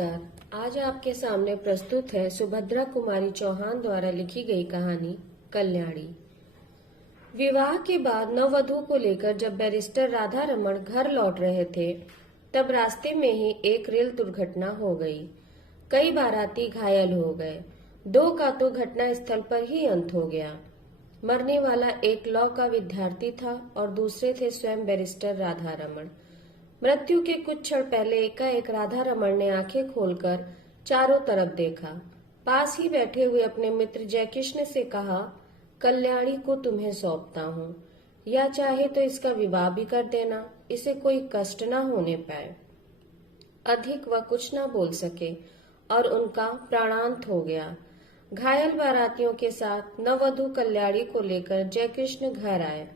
नमस्कार। आज आपके सामने प्रस्तुत है सुभद्रा कुमारी चौहान द्वारा लिखी गई कहानी कल्याणी। विवाह के बाद नववधू को लेकर जब बैरिस्टर राधा रमण घर लौट रहे थे, तब रास्ते में ही एक रेल दुर्घटना हो गई। कई बाराती घायल हो गए। 2 का तो घटना स्थल पर ही अंत हो गया। मरने वाला एक लॉ का विद्यार्थी था और दूसरे थे स्वयं बैरिस्टर राधा रमण। मृत्यु के कुछ क्षण पहले एकाएक राधा रमण ने आंखें खोलकर चारों तरफ देखा। पास ही बैठे हुए अपने मित्र जयकृष्ण से कहा, कल्याणी को तुम्हें सौंपता हूँ, या चाहे तो इसका विवाह भी कर देना, इसे कोई कष्ट न होने पाए। अधिक वह कुछ न बोल सके और उनका प्राणांत हो गया। घायल बारातियों के साथ नववधू कल्याणी को लेकर जयकृष्ण घर आए।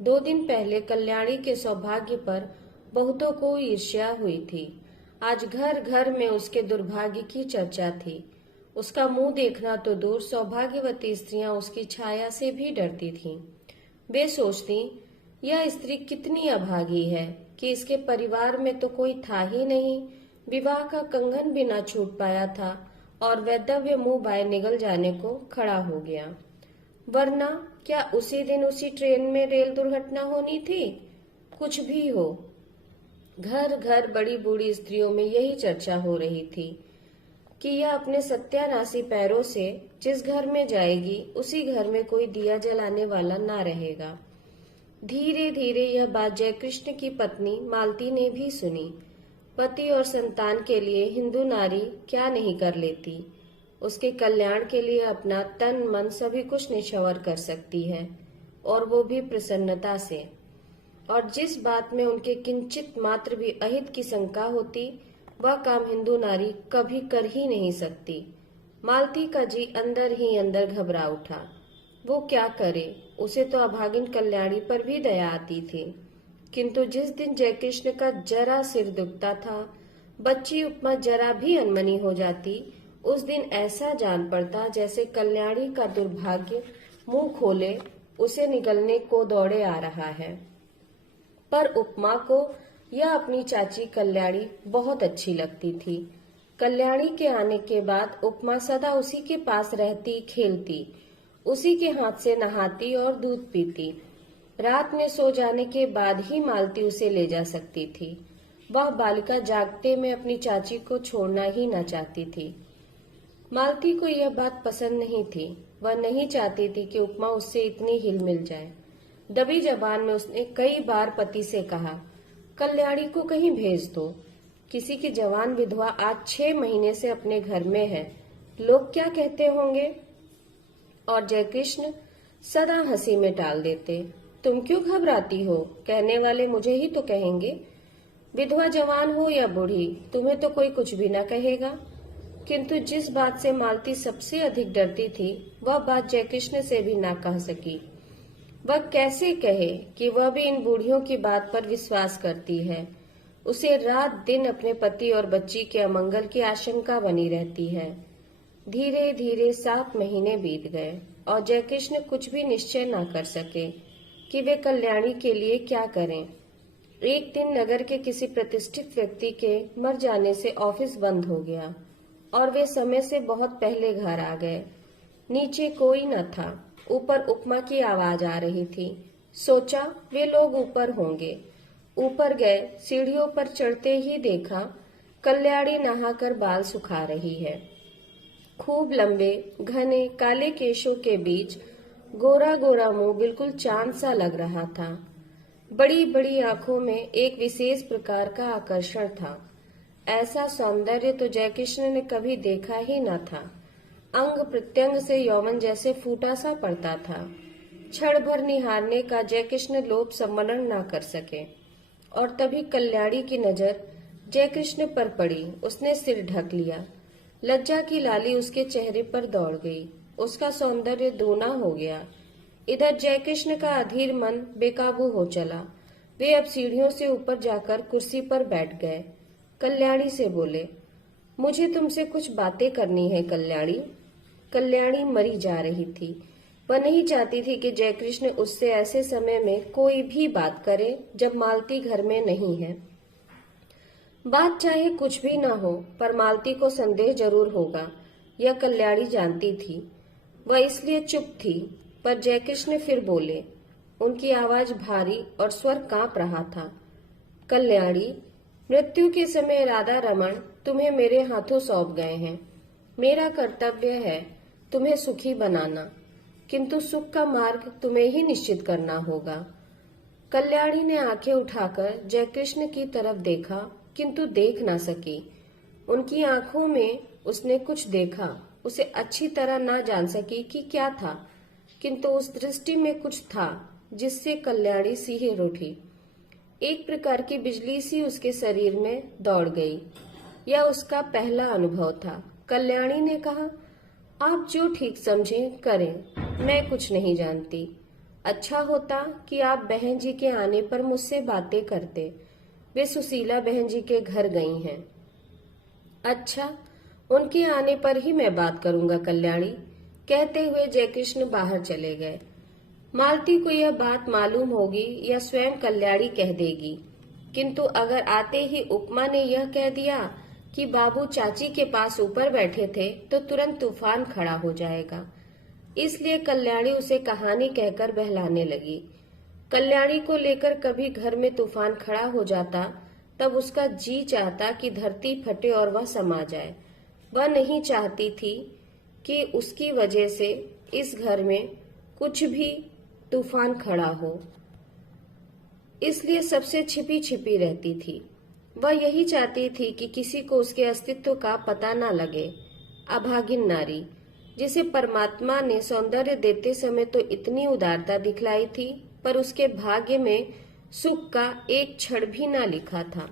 2 दिन पहले कल्याणी के सौभाग्य पर बहुतों को ईर्ष्या हुई थी। आज घर घर में उसके दुर्भाग्य की चर्चा थी। उसका मुंह देखना तो दूर, सौभाग्यवती स्त्रियां उसकी छाया से भी डरती थीं। वे सोचती, यह स्त्री कितनी अभागी है कि इसके परिवार में तो कोई था ही नहीं। विवाह का कंगन भी न छूट पाया था और वैधव्य मुंह बाय निगल जाने को खड़ा हो गया। वरना क्या उसी दिन उसी ट्रेन में रेल दुर्घटना होनी थी? कुछ भी हो, घर घर बड़ी बूढ़ी स्त्रियों में यही चर्चा हो रही थी कि यह अपने सत्यानाशी पैरों से जिस घर में जाएगी, उसी घर में कोई दिया जलाने वाला ना रहेगा। धीरे धीरे यह बात जयकृष्ण की पत्नी मालती ने भी सुनी। पति और संतान के लिए हिंदू नारी क्या नहीं कर लेती। उसके कल्याण के लिए अपना तन मन सभी कुछ निछावर कर सकती है, और वो भी प्रसन्नता से। और जिस बात में उनके किंचित मात्र भी अहित की शंका होती, वह काम हिंदू नारी कभी कर ही नहीं सकती। मालती का जी अंदर ही अंदर घबरा उठा। वो क्या करे? उसे तो अभागिन कल्याणी पर भी दया आती थी, किंतु जिस दिन जयकृष्ण का जरा सिर दुखता था, बच्ची उपमा जरा भी अनमनी हो जाती, उस दिन ऐसा जान पड़ता जैसे कल्याणी का दुर्भाग्य मुंह खोले उसे निगलने को दौड़े आ रहा है। पर उपमा को यह अपनी चाची कल्याणी बहुत अच्छी लगती थी। कल्याणी के आने के बाद उपमा सदा उसी के पास रहती, खेलती, उसी के हाथ से नहाती और दूध पीती। रात में सो जाने के बाद ही मालती उसे ले जा सकती थी। वह बालिका जागते में अपनी चाची को छोड़ना ही न चाहती थी। मालती को यह बात पसंद नहीं थी। वह नहीं चाहती थी कि उपमा उससे इतनी हिल मिल जाए। दबी जबान में उसने कई बार पति से कहा, कल्याणी को कहीं भेज दो। किसी की जवान विधवा आज 6 महीने से अपने घर में है, लोग क्या कहते होंगे? और जयकृष्ण सदा हंसी में टाल देते, तुम क्यों घबराती हो? कहने वाले मुझे ही तो कहेंगे। विधवा जवान हो या बूढ़ी, तुम्हें तो कोई कुछ भी न कहेगा। किंतु जिस बात से मालती सबसे अधिक डरती थी, वह बात जयकृष्ण से भी ना कह सकी। वह कैसे कहे कि वह भी इन बूढ़ियों की बात पर विश्वास करती है। उसे रात दिन अपने पति और बच्ची के अमंगल की आशंका बनी रहती है। धीरे धीरे 7 महीने बीत गए और जयकृष्ण कुछ भी निश्चय न कर सके कि वे कल्याणी के लिए क्या करें। एक दिन नगर के किसी प्रतिष्ठित व्यक्ति के मर जाने से ऑफिस बंद हो गया और वे समय से बहुत पहले घर आ गए। नीचे कोई न था। ऊपर उपमा की आवाज आ रही थी। सोचा वे लोग ऊपर होंगे। ऊपर गए। सीढ़ियों पर चढ़ते ही देखा कल्याणी नहाकर बाल सुखा रही है। खूब लंबे घने काले केशों के बीच गोरा गोरा मुंह बिल्कुल चांद सा लग रहा था। बड़ी बड़ी आंखों में एक विशेष प्रकार का आकर्षण था। ऐसा सौंदर्य तो जयकृष्ण ने कभी देखा ही न था। अंग प्रत्यंग से यौवन जैसे फूटा सा पड़ता था। क्षण भर निहारने का जयकृष्ण लोभ सम्मरण न कर सके, और तभी कल्याणी की नजर जयकृष्ण पर पड़ी। उसने सिर ढक लिया। लज्जा की लाली उसके चेहरे पर दौड़ गई। उसका सौंदर्य दूना हो गया। इधर जयकृष्ण का अधीर मन बेकाबू हो चला। वे अब सीढ़ियों से ऊपर जाकर कुर्सी पर बैठ गए। कल्याणी से बोले, मुझे तुमसे कुछ बातें करनी है कल्याणी। कल्याणी मरी जा रही थी। वह नहीं चाहती थी कि जयकृष्ण उससे ऐसे समय में कोई भी बात करे जब मालती घर में नहीं है। बात चाहे कुछ भी न हो, पर मालती को संदेह जरूर होगा, यह कल्याणी जानती थी। वह इसलिए चुप थी, पर जयकृष्ण फिर बोले। उनकी आवाज भारी और स्वर कांप रहा था। कल्याणी, मृत्यु के समय राधा रमण तुम्हें मेरे हाथों सौंप गए हैं। मेरा कर्तव्य है तुम्हें सुखी बनाना, किंतु सुख का मार्ग तुम्हें ही निश्चित करना होगा। कल्याणी ने आंखें उठाकर जयकृष्ण की तरफ देखा, किंतु देख ना सकी। उनकी आंखों में उसने कुछ देखा, उसे अच्छी तरह ना जान सकी कि क्या था, किंतु उस दृष्टि में कुछ था जिससे कल्याणी सिहर उठी। एक प्रकार की बिजली सी उसके शरीर में दौड़ गई। यह उसका पहला अनुभव था। कल्याणी ने कहा, आप जो ठीक समझें करें, मैं कुछ नहीं जानती। अच्छा होता कि आप बहन जी के आने पर मुझसे बातें करते। वे सुशीला बहन जी के घर गई हैं। अच्छा, उनके आने पर ही मैं बात करूंगा कल्याणी, कहते हुए जयकृष्ण बाहर चले गए। मालती को यह बात मालूम होगी या स्वयं कल्याणी कह देगी, किंतु अगर आते ही उपमा ने यह कह दिया कि बाबू चाची के पास ऊपर बैठे थे तो तुरंत तूफान खड़ा हो जाएगा। इसलिए कल्याणी उसे कहानी कहकर बहलाने लगी। कल्याणी को लेकर कभी घर में तूफान खड़ा हो जाता तब उसका जी चाहता कि धरती फटे और वह समा जाए। वह नहीं चाहती थी कि उसकी वजह से इस घर में कुछ भी तूफान खड़ा हो, इसलिए सबसे छिपी छिपी रहती थी। वह यही चाहती थी कि किसी को उसके अस्तित्व का पता न लगे। अभागिन नारी, जिसे परमात्मा ने सौंदर्य देते समय तो इतनी उदारता दिखलाई थी, पर उसके भाग्य में सुख का एक क्षण भी न लिखा था।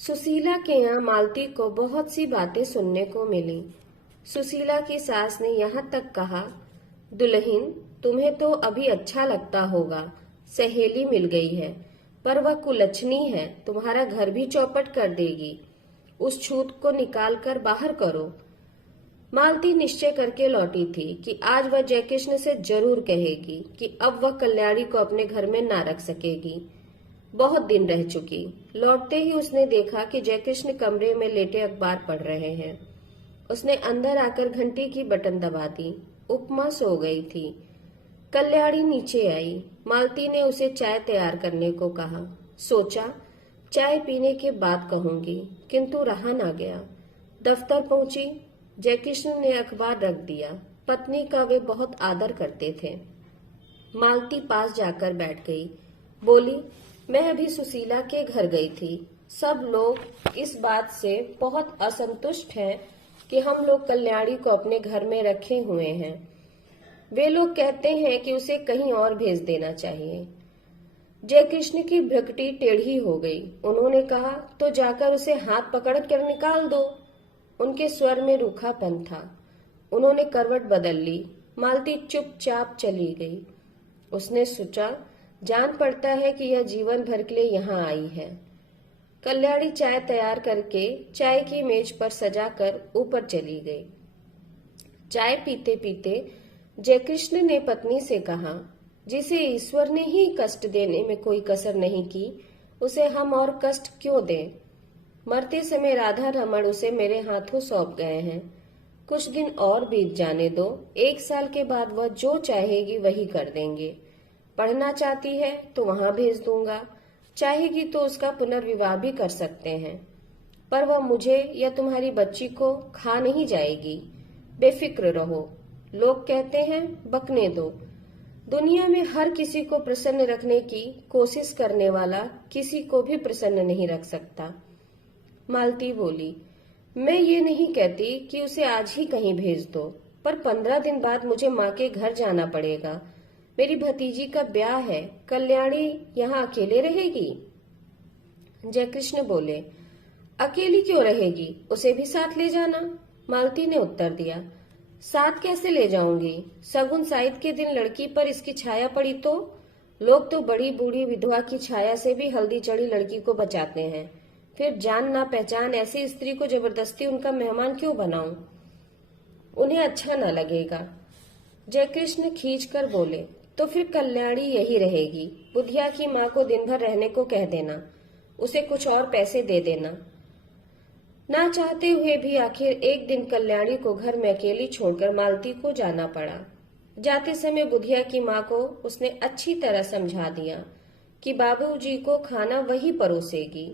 सुशीला के यहाँ मालती को बहुत सी बातें सुनने को मिली। सुशीला की सास ने यहाँ तक कहा, दुल्हन, तुम्हें तो अभी अच्छा लगता होगा, सहेली मिल गई है, पर वह कुलच्छनी है, तुम्हारा घर भी चौपट कर देगी। उस छूत को निकाल कर बाहर करो। मालती निश्चय करके लौटी थी कि आज वह जयकृष्ण से जरूर कहेगी कि अब वह कल्याणी को अपने घर में ना रख सकेगी। बहुत दिन रह चुकी। लौटते ही उसने देखा कि जयकृष्ण कमरे में लेटे अखबार पढ़ रहे हैं। उसने अंदर आकर घंटी की बटन दबा दी। उपमा सो गई थी। कल्याणी नीचे आई। मालती ने उसे चाय तैयार करने को कहा। सोचा चाय पीने के बाद कहूंगी, किंतु रहा ना गया। दफ्तर पहुंची। जयकृष्ण ने अखबार रख दिया। पत्नी का वे बहुत आदर करते थे। मालती पास जाकर बैठ गई। बोली, मैं अभी सुशीला के घर गई थी। सब लोग इस बात से बहुत असंतुष्ट हैं कि हम लोग कल्याणी को अपने घर में रखे हुए हैं। वे लोग कहते हैं कि उसे कहीं और भेज देना चाहिए। जयकृष्ण की भ्रकटी टेढ़ी हो गई। उन्होंने कहा, तो जाकर उसे हाथ पकड़ कर निकाल दो। उनके स्वर में रूखापन था। उन्होंने करवट बदल ली। मालती चुपचाप चली गई। उसने सोचा, जान पड़ता है कि यह जीवन भर के लिए यहाँ आई है। कल्याणी चाय तैयार करके चाय की मेज पर सजाकर ऊपर चली गई। चाय पीते पीते जयकृष्ण ने पत्नी से कहा, जिसे ईश्वर ने ही कष्ट देने में कोई कसर नहीं की, उसे हम और कष्ट क्यों दें? मरते समय राधा रमण उसे मेरे हाथों सौंप गए हैं। कुछ दिन और बीत जाने दो। 1 साल के बाद वह जो चाहेगी वही कर देंगे। पढ़ना चाहती है तो वहां भेज दूंगा, चाहेगी तो उसका पुनर्विवाह भी कर सकते हैं, पर वह मुझे या तुम्हारी बच्ची को खा नहीं जाएगी। बेफिक्र रहो। लोग कहते हैं बकने दो। दुनिया में हर किसी को प्रसन्न रखने की कोशिश करने वाला किसी को भी प्रसन्न नहीं रख सकता। मालती बोली, मैं ये नहीं कहती कि उसे आज ही कहीं भेज दो, पर 15 दिन बाद मुझे माँ के घर जाना पड़ेगा। मेरी भतीजी का ब्याह है। कल्याणी यहाँ अकेले रहेगी? जयकृष्ण बोले, अकेली क्यों रहेगी, उसे भी साथ ले जाना। मालती ने उत्तर दिया, साथ कैसे ले जाऊंगी? सगुन साइद के दिन लड़की पर इसकी छाया पड़ी तो? लोग तो बड़ी बूढ़ी विधवा की छाया से भी हल्दी चढ़ी लड़की को बचाते हैं। फिर जान ना पहचान ऐसी स्त्री को जबरदस्ती उनका मेहमान क्यों बनाऊं? उन्हें अच्छा ना लगेगा। जयकृष्ण खींच कर बोले, तो फिर कल्याणी यही रहेगी। बुधिया की माँ को दिन भर रहने को कह देना। उसे कुछ और पैसे दे देना। ना चाहते हुए भी आखिर एक दिन कल्याणी को घर में अकेली छोड़कर मालती को जाना पड़ा। जाते समय बुधिया की माँ को उसने अच्छी तरह समझा दिया कि बाबूजी को खाना वही परोसेगी।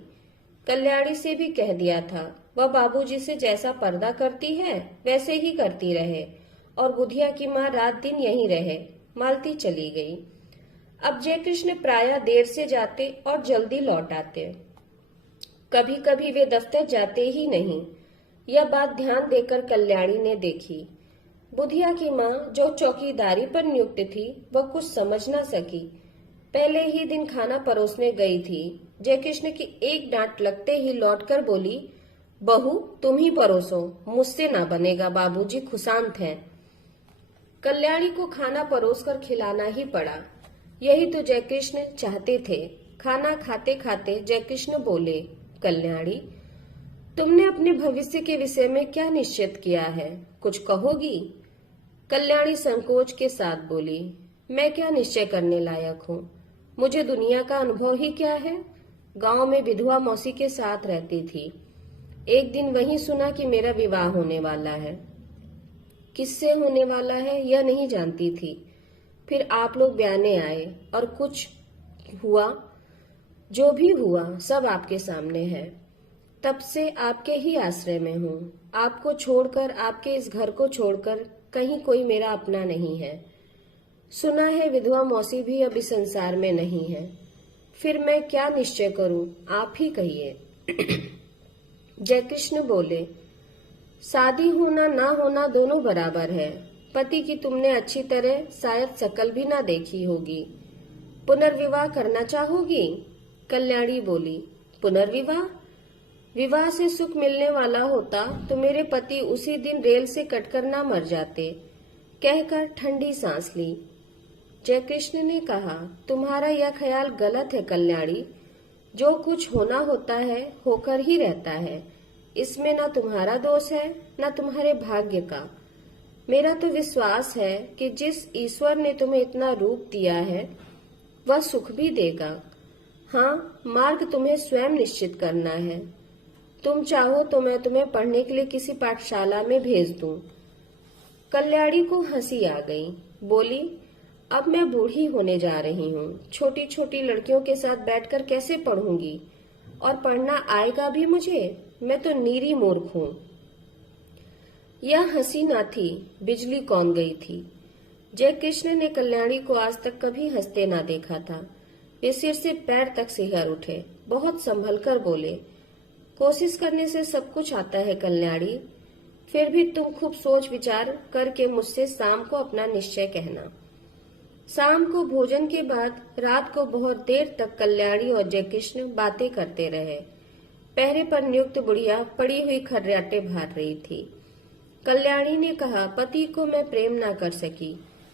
कल्याणी से भी कह दिया था वह बाबूजी से जैसा पर्दा करती है वैसे ही करती रहे, और बुधिया की माँ रात दिन यहीं रहे। मालती चली गई। अब जयकृष्ण प्रायः देर से जाते और जल्दी लौट आते। कभी कभी वे दफ्तर जाते ही नहीं। यह बात ध्यान देकर कल्याणी ने देखी। बुधिया की माँ जो चौकीदारी पर नियुक्त थी वह कुछ समझ न सकी। पहले ही दिन खाना परोसने गई थी। जयकृष्ण की एक डांट लगते ही लौटकर बोली, बहू तुम ही परोसो, मुझसे ना बनेगा, बाबूजी खुशांत हैं। कल्याणी को खाना परोसकर खिलाना ही पड़ा। यही तो जयकृष्ण चाहते थे। खाना खाते खाते जयकृष्ण बोले, कल्याणी तुमने अपने भविष्य के विषय में क्या निश्चित किया है, कुछ कहोगी? कल्याणी संकोच के साथ बोली, मैं क्या निश्चय करने लायक हूँ, मुझे दुनिया का अनुभव ही क्या है। गांव में विधवा मौसी के साथ रहती थी। एक दिन वहीं सुना कि मेरा विवाह होने वाला है। किससे होने वाला है यह नहीं जानती थी। फिर आप लोग ब्याने आए और कुछ हुआ। जो भी हुआ सब आपके सामने है। तब से आपके ही आश्रय में हूँ। आपको छोड़कर, आपके इस घर को छोड़कर कहीं कोई मेरा अपना नहीं है। सुना है विधवा मौसी भी अब इस संसार में नहीं है। फिर मैं क्या निश्चय करूं, आप ही कहिए। जयकृष्ण बोले, शादी होना ना होना दोनों बराबर है। पति की तुमने अच्छी तरह शायद शकल भी ना देखी होगी। पुनर्विवाह करना चाहोगी? कल्याणी बोली, पुनर्विवाह? विवाह से सुख मिलने वाला होता तो मेरे पति उसी दिन रेल से कटकर ना मर जाते, कहकर ठंडी सांस ली। जयकृष्ण ने कहा, तुम्हारा यह ख्याल गलत है कल्याणी। जो कुछ होना होता है होकर ही रहता है। इसमें न तुम्हारा दोष है न तुम्हारे भाग्य का। मेरा तो विश्वास है कि जिस ईश्वर ने तुम्हें इतना रूप दिया है वह सुख भी देगा। हाँ, मार्ग तुम्हें स्वयं निश्चित करना है। तुम चाहो तो मैं तुम्हें पढ़ने के लिए किसी पाठशाला में भेज दूं। कल्याणी को हंसी आ गई। बोली, अब मैं बूढ़ी होने जा रही हूँ। छोटी छोटी लड़कियों के साथ बैठकर कैसे पढ़ूंगी, और पढ़ना आएगा भी मुझे? मैं तो नीरी मूर्ख हूँ। यह हंसी ना थी, बिजली कौन गई थी। जयकृष्ण ने कल्याणी को आज तक कभी हंसते ना देखा था। वे सिर से पैर तक सिहर उठे। बहुत संभल कर बोले, कोशिश करने से सब कुछ आता है कल्याणी। फिर भी तुम खूब सोच विचार करके मुझसे शाम को अपना निश्चय कहना। शाम को भोजन के बाद रात को बहुत देर तक कल्याणी और जयकृष्ण बातें करते रहे। पहरे पर नियुक्त बुढ़िया पड़ी हुई खर्राटे भार रही थी। कल्याणी ने कहा, पति को मैं प्रेम ना कर सकी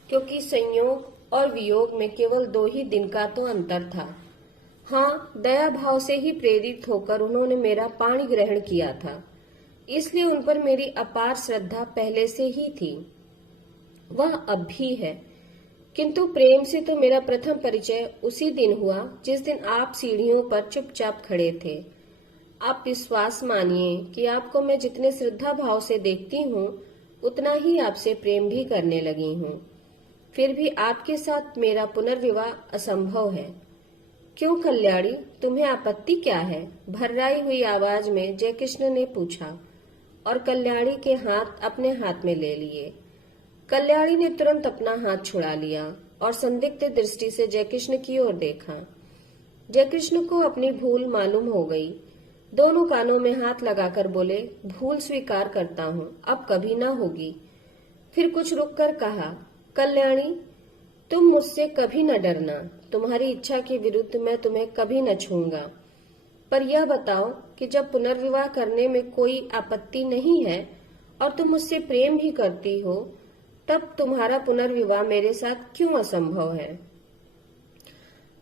क्योंकि संयोग और वियोग में केवल 2 ही दिन का तो अंतर था। हाँ, दया भाव से ही प्रेरित होकर उन्होंने मेरा पाणी ग्रहण किया था, इसलिए उन पर मेरी अपार श्रद्धा पहले से ही थी। वह अब भी है। किंतु प्रेम से तो मेरा प्रथम परिचय उसी दिन हुआ जिस दिन आप सीढ़ियों पर चुपचाप खड़े थे। आप विश्वास मानिए कि आपको मैं जितने श्रद्धा भाव से देखती हूँ उतना ही आपसे प्रेम भी करने लगी हूँ। फिर भी आपके साथ मेरा पुनर्विवाह असंभव है। क्यों कल्याणी, तुम्हें आपत्ति क्या है? भर्राई हुई आवाज में जयकृष्ण ने पूछा, और कल्याणी के हाथ अपने हाथ में ले लिए। कल्याणी ने तुरंत अपना हाथ छुड़ा लिया और संदिग्ध दृष्टि से जयकृष्ण की ओर देखा। जयकृष्ण को अपनी भूल मालूम हो गई। दोनों कानों में हाथ लगाकर बोले, भूल स्वीकार करता हूँ, अब कभी ना होगी। फिर कुछ रुककर कहा, कल्याणी तुम मुझसे कभी न डरना। तुम्हारी इच्छा के विरुद्ध मैं तुम्हें कभी न छूऊंगा। पर यह बताओ कि जब पुनर्विवाह करने में कोई आपत्ति नहीं है और तुम मुझसे प्रेम भी करती हो, तब तुम्हारा पुनर्विवाह मेरे साथ क्यों असंभव है?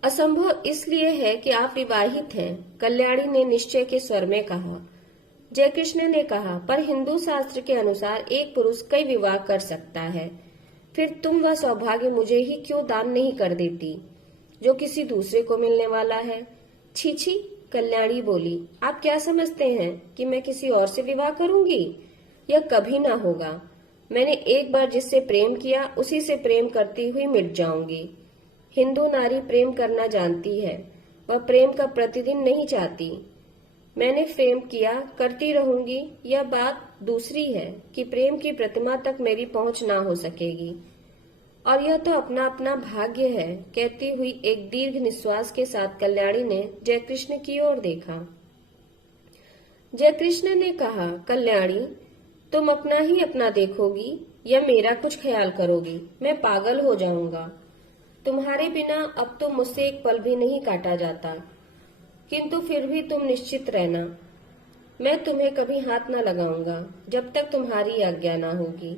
असंभव इसलिए है कि आप विवाहित हैं, कल्याणी ने निश्चय के स्वर में कहा। जयकृष्ण ने कहा, पर हिंदू शास्त्र के अनुसार एक पुरुष कई विवाह कर सकता है। फिर तुम वह सौभाग्य मुझे ही क्यों दान नहीं कर देती जो किसी दूसरे को मिलने वाला है? छी छी, कल्याणी बोली, आप क्या समझते हैं कि मैं किसी और से विवाह करूंगी? यह कभी ना होगा। मैंने एक बार जिससे प्रेम किया उसी से प्रेम करती हुई मिट जाऊंगी। हिंदू नारी प्रेम करना जानती है, वह प्रेम का प्रतिदिन नहीं चाहती। मैंने प्रेम किया, करती रहूंगी। यह बात दूसरी है कि प्रेम की प्रतिमा तक मेरी पहुंच ना हो सकेगी, और यह तो अपना अपना भाग्य है। कहती हुई एक दीर्घ निश्वास के साथ कल्याणी ने जयकृष्ण की ओर देखा। जयकृष्ण ने कहा, कल्याणी, तुम अपना ही अपना देखोगी या मेरा कुछ ख्याल करोगी? मैं पागल हो जाऊंगा। तुम्हारे बिना अब तो मुझसे एक पल भी नहीं काटा जाता, किंतु फिर भी तुम निश्चित रहना, मैं तुम्हें कभी हाथ न लगाऊंगा जब तक तुम्हारी आज्ञा ना होगी।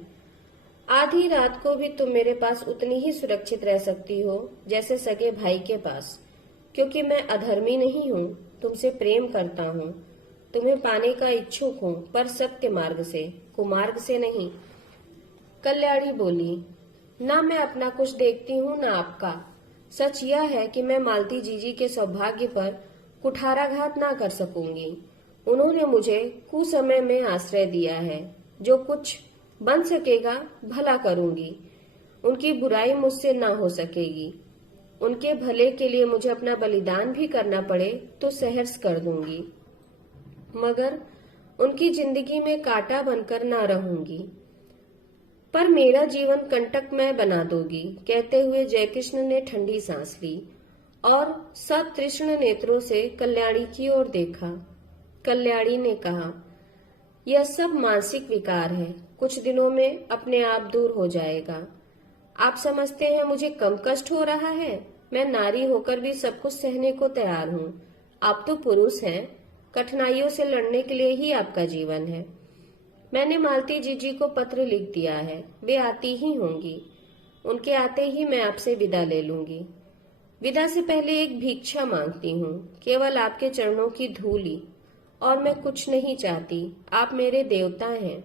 आधी रात को भी तुम मेरे पास उतनी ही सुरक्षित रह सकती हो जैसे सगे भाई के पास, क्योंकि मैं अधर्मी नहीं हूँ, तुमसे प्रेम करता हूँ, तुम्हें पाने का इच्छुक हूँ, पर सत्य मार्ग से, कुमार्ग से नहीं। कल्याणी बोली, ना मैं अपना कुछ देखती हूँ ना आपका। सच यह है कि मैं मालती जीजी के सौभाग्य पर कुठाराघात ना कर सकूंगी। उन्होंने मुझे कुसमय में आश्रय दिया है। जो कुछ बन सकेगा भला करूंगी। उनकी बुराई मुझसे ना हो सकेगी। उनके भले के लिए मुझे अपना बलिदान भी करना पड़े तो सहर्ष कर दूंगी, मगर उनकी जिंदगी में कांटा बनकर ना रहूंगी। पर मेरा जीवन कंटकमय बना दोगी। कहते हुए जयकृष्ण ने ठंडी सांस ली और सतृष्ण नेत्रों से कल्याणी की ओर देखा। कल्याणी ने कहा, यह सब मानसिक विकार है, कुछ दिनों में अपने आप दूर हो जाएगा। आप समझते हैं मुझे कम कष्ट हो रहा है? मैं नारी होकर भी सब कुछ सहने को तैयार हूँ। आप तो पुरुष हैं, कठिनाइयों से लड़ने के लिए ही आपका जीवन है। मैंने मालती जीजी को पत्र लिख दिया है, वे आती ही होंगी। उनके आते ही मैं आपसे विदा ले लूंगी। विदा से पहले एक भिक्षा मांगती हूँ, केवल आपके चरणों की धूली, और मैं कुछ नहीं चाहती। आप मेरे देवता हैं।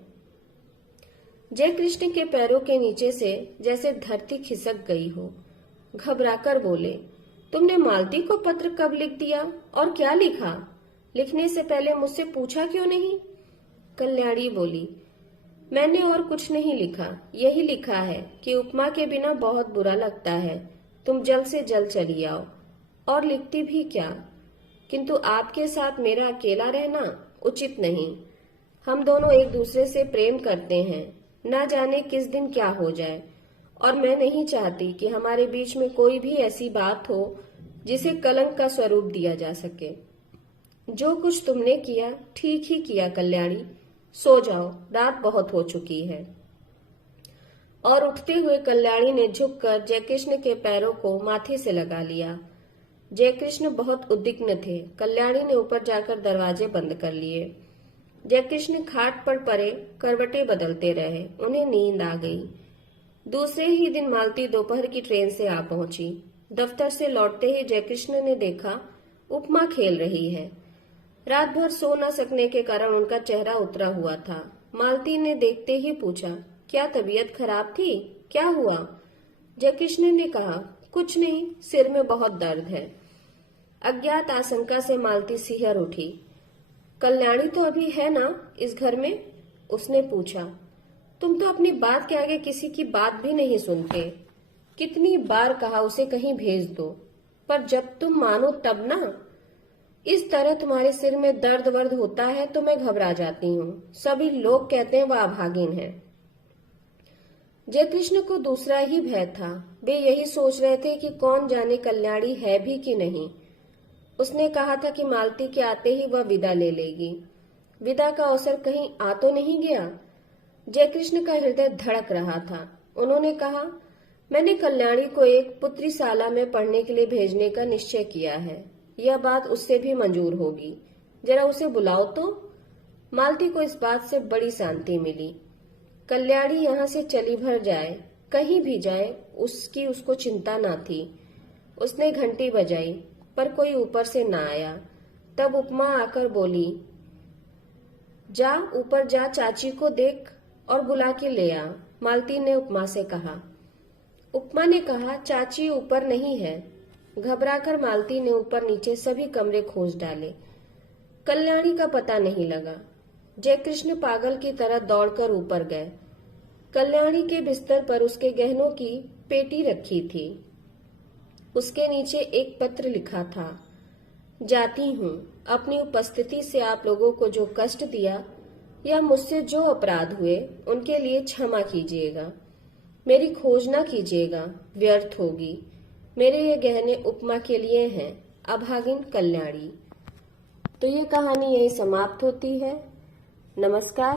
जयकृष्ण के पैरों के नीचे से जैसे धरती खिसक गई हो। घबराकर बोले, तुमने मालती को पत्र कब लिख दिया और क्या लिखा? लिखने से पहले मुझसे पूछा क्यों नहीं? कल्याणी बोली, मैंने और कुछ नहीं लिखा, यही लिखा है कि उपमा के बिना बहुत बुरा लगता है, तुम जल्द से जल्द चली आओ। और लिखती भी क्या, किंतु आपके साथ मेरा अकेला रहना उचित नहीं। हम दोनों एक दूसरे से प्रेम करते हैं, ना जाने किस दिन क्या हो जाए, और मैं नहीं चाहती कि हमारे बीच में कोई भी ऐसी बात हो जिसे कलंक का स्वरूप दिया जा सके। जो कुछ तुमने किया ठीक ही किया कल्याणी, सो जाओ, रात बहुत हो चुकी है। और उठते हुए कल्याणी ने झुककर जयकृष्ण के पैरों को माथे से लगा लिया। जयकृष्ण बहुत उद्विग्न थे। कल्याणी ने ऊपर जाकर दरवाजे बंद कर लिए। जयकृष्ण खाट पर पड़े करवटें बदलते रहे। उन्हें नींद आ गई। दूसरे ही दिन मालती दोपहर की ट्रेन से आ पहुंची। दफ्तर से लौटते ही जयकृष्ण ने देखा उपमा खेल रही है। रात भर सो न सकने के कारण उनका चेहरा उतरा हुआ था। मालती ने देखते ही पूछा, क्या तबीयत खराब थी? क्या हुआ? जयकृष्ण ने कहा, कुछ नहीं, सिर में बहुत दर्द है। अज्ञात आशंका से मालती सिहर उठी। कल्याणी तो अभी है ना इस घर में? उसने पूछा। तुम तो अपनी बात के आगे किसी की बात भी नहीं सुनते। कितनी बार कहा उसे कहीं भेज दो, पर जब तुम मानो तब ना। इस तरह तुम्हारे सिर में दर्द वर्द होता है तो मैं घबरा जाती हूँ। सभी लोग कहते हैं वह अभागिन है। जयकृष्ण को दूसरा ही भय था। वे यही सोच रहे थे कि कौन जाने कल्याणी है भी कि नहीं। उसने कहा था कि मालती के आते ही वह विदा ले लेगी। विदा का अवसर कहीं आ तो नहीं गया? जयकृष्ण का हृदय धड़क रहा था। उन्होंने कहा, मैंने कल्याणी को एक पुत्रीशाला में पढ़ने के लिए भेजने का निश्चय किया है। यह बात उससे भी मंजूर होगी। जरा उसे बुलाओ तो। मालती को इस बात से बड़ी शांति मिली। कल्याणी यहाँ से चली भर जाए, कहीं भी जाए, उसको चिंता ना थी। उसने घंटी बजाई, पर कोई ऊपर से ना आया। तब उपमा आकर बोली, जा ऊपर जा, चाची को देख और बुला के ले आ। मालती ने उपमा से कहा। उपमा ने कहा, चाची ऊपर नहीं है। घबराकर मालती ने ऊपर नीचे सभी कमरे खोज डाले। कल्याणी का पता नहीं लगा। जयकृष्ण पागल की तरह दौड़कर ऊपर गए। कल्याणी के बिस्तर पर उसके गहनों की पेटी रखी थी। उसके नीचे एक पत्र लिखा था, जाती हूँ। अपनी उपस्थिति से आप लोगों को जो कष्ट दिया या मुझसे जो अपराध हुए उनके लिए क्षमा कीजिएगा। मेरी खोज न कीजिएगा, व्यर्थ होगी। मेरे ये गहने उपमा के लिए हैं। अभागिन कल्याणी। तो ये कहानी यही समाप्त होती है। नमस्कार।